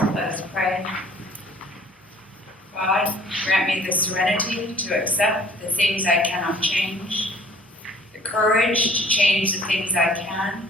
Let us pray. God, grant me the serenity to accept the things I cannot change, the courage to change the things I can,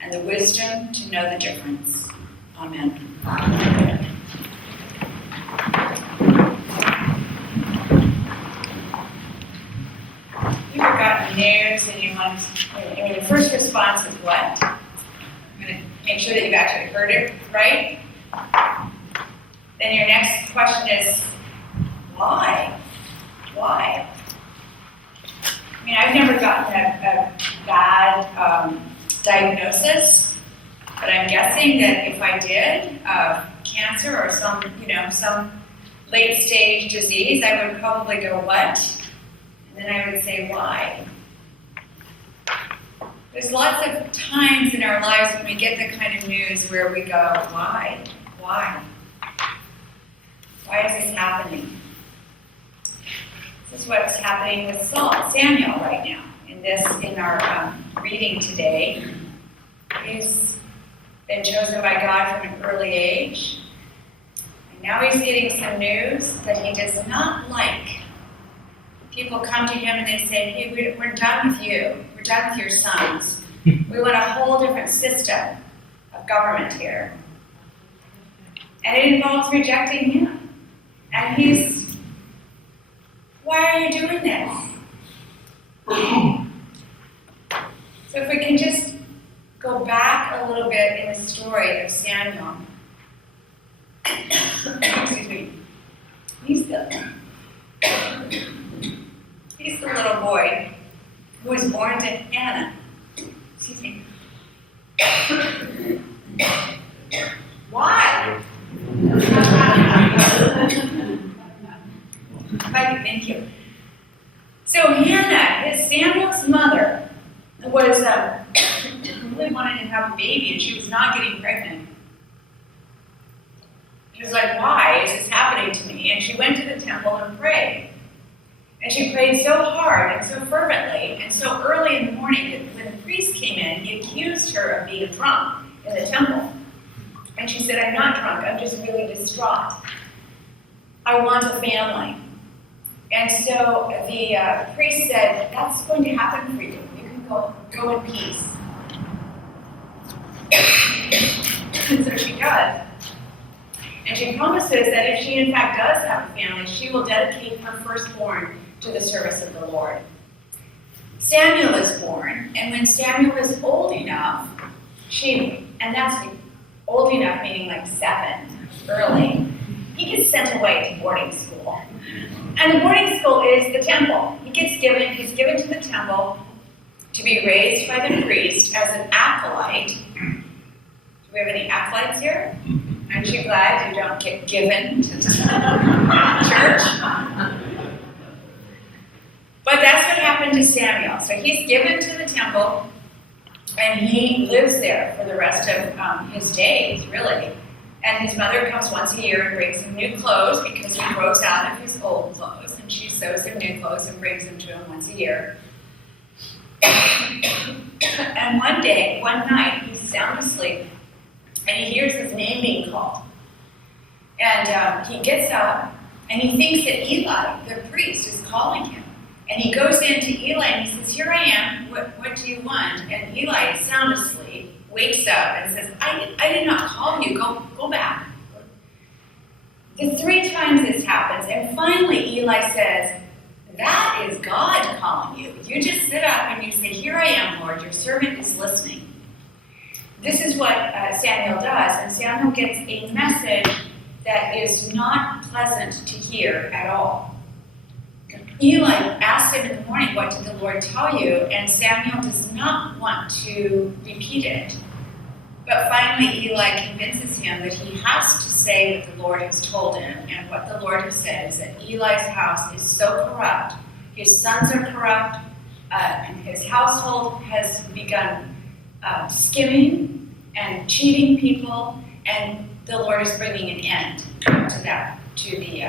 and the wisdom to know the difference. Amen. You've gotten news and you want the first response is what? I'm going to make sure that you've actually heard it right. Then your next question is, why? Why? I mean, I've never gotten a bad diagnosis, but I'm guessing that if I did, cancer or some late stage disease, I would probably go, what? And then I would say, why? There's lots of times in our lives when we get the kind of news where we go, why? Why? Why is this happening? This is what's happening with Samuel right now. In our reading today, he's been chosen by God from an early age. And now he's getting some news that he does not like. People come to him and they say, hey, we're done with you. We're done with your sons. We want a whole different system of government here. And it involves rejecting him. And he's, why are you doing this? So if we can just go back a little bit in the story of Samuel. Excuse me. He's the little boy who was born to Hannah. Excuse me. Why? Thank you. So Hannah, Samuel's mother, was really wanted to have a baby, and she was not getting pregnant. She was like, why is this happening to me? And she went to the temple and prayed. And she prayed so hard and so fervently and so early in the morning that when the priest came in, he accused her of being drunk in the temple. And she said, I'm not drunk, I'm just really distraught. I want a family. And so the priest said, that's going to happen for you. You can go in peace. And so she does. And she promises that if she in fact does have a family, she will dedicate her firstborn to the service of the Lord. Samuel is born, and when Samuel is old enough, and that's old enough meaning like 7, early, he gets sent away to boarding school. And the boarding school is the temple. He's given to the temple to be raised by the priest as an acolyte. Do we have any acolytes here? Aren't you glad you don't get given to the church? But that's what happened to Samuel. So he's given to the temple, and he lives there for the rest of his days, really. And his mother comes once a year and brings him new clothes because he grows out of his old clothes, and she sews him new clothes and brings them to him once a year. And one night, he's sound asleep, and he hears his name being called. And he gets up, and he thinks that Eli, the priest, is calling him. And he goes in to Eli, and he says, here I am, what do you want? And Eli, sound asleep, wakes up and says, I did not call you, go back. The 3 times this happens, and finally Eli says, that is God calling you. You just sit up and you say, here I am, Lord, your servant is listening. This is what Samuel does, and Samuel gets a message that is not pleasant to hear at all. Eli asks him in the morning, what did the Lord tell you? And Samuel does not want to repeat it. But finally Eli convinces him that he has to say what the Lord has told him. And what the Lord has said is that Eli's house is so corrupt, his sons are corrupt, and his household has begun skimming and cheating people, and the Lord is bringing an end to that, to the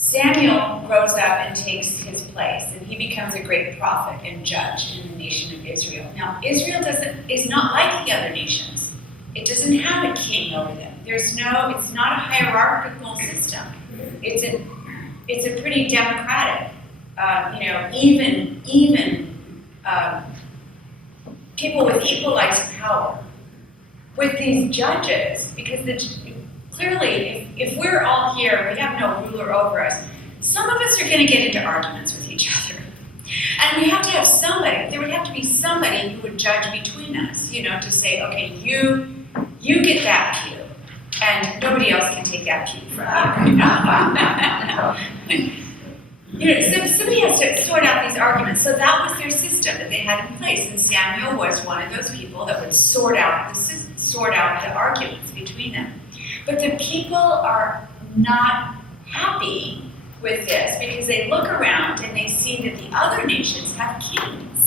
Samuel grows up and takes his place, and he becomes a great prophet and judge in the nation of Israel. Now, Israel is not like the other nations. It doesn't have a king over them. It's not a hierarchical system. It's a pretty democratic, even people with equalized power. With these judges, because clearly, if we're all here, we have no ruler over us, some of us are going to get into arguments with each other. And we have to have somebody, there would have to be somebody who would judge between us, to say, okay, you get that pew, and nobody else can take that pew from you. Somebody has to sort out these arguments. So that was their system that they had in place, and Samuel was one of those people that would sort out the arguments between them. But the people are not happy with this because they look around and they see that the other nations have kings.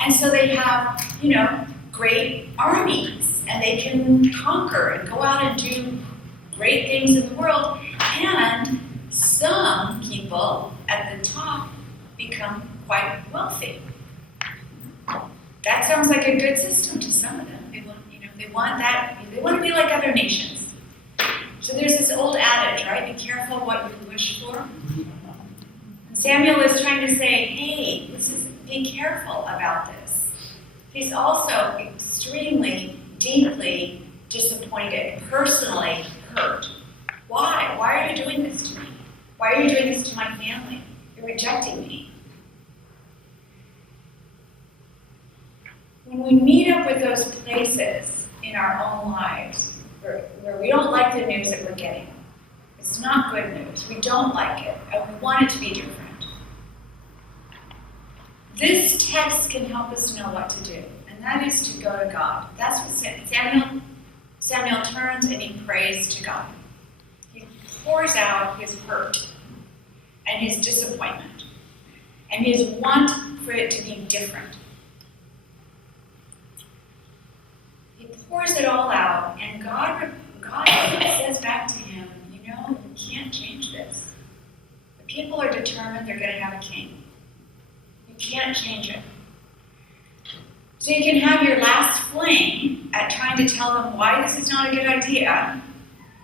And so they have, great armies, and they can conquer and go out and do great things in the world. And some people at the top become quite wealthy. That sounds like a good system to some of them. They want that. They want to be like other nations. So there's this old adage, right? Be careful what you wish for. And Samuel is trying to say, hey, be careful about this. He's also extremely, deeply disappointed, personally hurt. Why? Why are you doing this to me? Why are you doing this to my family? You're rejecting me. When we meet up with those places in our own lives where we don't like the news that we're getting, it's not good news. We don't like it, and we want it to be different. This text can help us know what to do, and that is to go to God. That's what Samuel turns and he prays to God. He pours out his hurt and his disappointment and his want for it to be different. He pours it all out, and God says back to him, you can't change this. The people are determined they're going to have a king. You can't change it. So you can have your last fling at trying to tell them why this is not a good idea.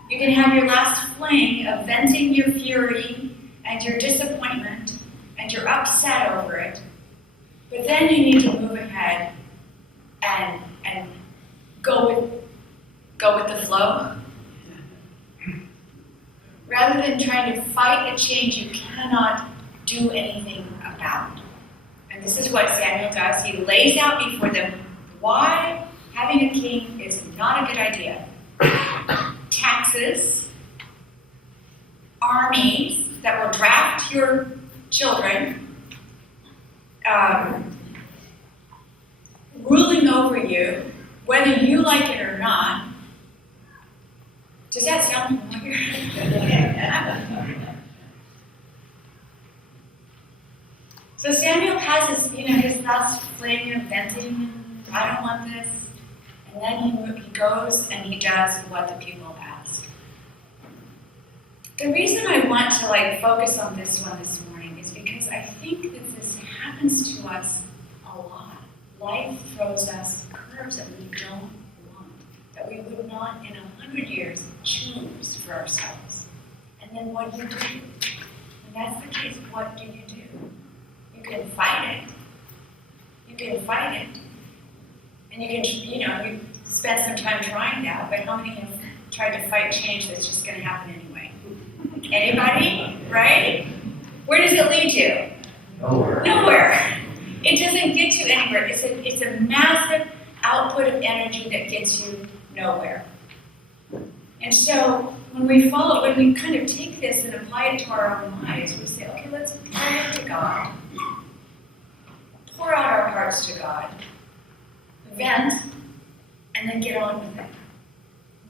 You can have your last fling of venting your fury and your disappointment and you're upset over it. But then you need to move ahead and go with the flow. Rather than trying to fight a change you cannot do anything about. And this is what Samuel does. He lays out before them why having a king is not a good idea. Taxes, armies that will draft your children, ruling over you, whether you like it or not. Does that sound familiar? So Samuel has his last fling of venting, I don't want this, and then he goes and he does what the people ask. The reason I want to focus on this one this morning is because I think that this happens to us a lot. Life throws us curves that we don't want, that we would not in 100 years choose for ourselves. And then what do you do? When that's the case, what do you do? You can fight it. You can fight it. And you can, you spend some time trying that, but how many have tried to fight change that's just going to happen anyway? Anybody? Right? Where does it lead you? Nowhere. It doesn't get you anywhere. It's a massive output of energy that gets you nowhere. And so when we kind of take this and apply it to our own lives, we say, okay, let's pray to God. Pour out our hearts to God. Vent, and then get on with it.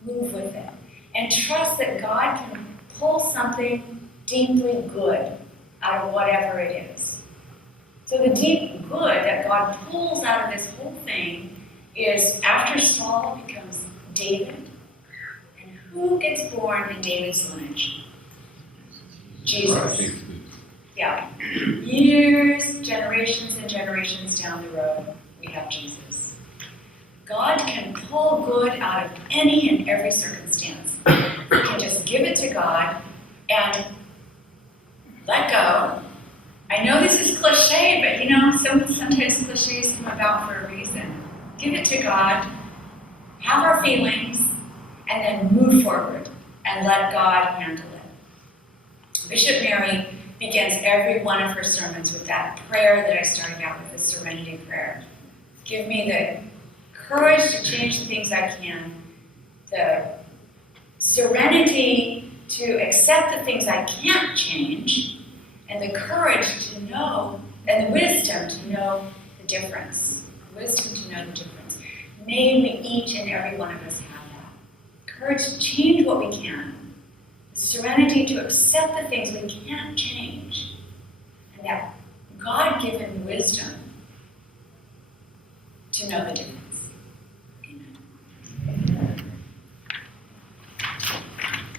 Move with it. And trust that God can pull something deeply good out of whatever it is. So the deep good that God pulls out of this whole thing is after Saul becomes David. And who gets born in David's lineage? Jesus. Yeah. Years, generations and generations down the road, we have Jesus. God can pull good out of any and every circumstance. We can just give it to God and let go. I know this is cliche, but sometimes cliches come about for a reason. Give it to God, have our feelings, and then move forward and let God handle it. Bishop Mary begins every one of her sermons with that prayer that I started out with, the Serenity Prayer. Give me the courage to change the things I can, the serenity to accept the things I can't change, and the courage to know, and the wisdom to know the difference. Wisdom to know the difference. May we each and every one of us have that. Courage to change what we can. The serenity to accept the things we can't change. And that God-given wisdom to know the difference.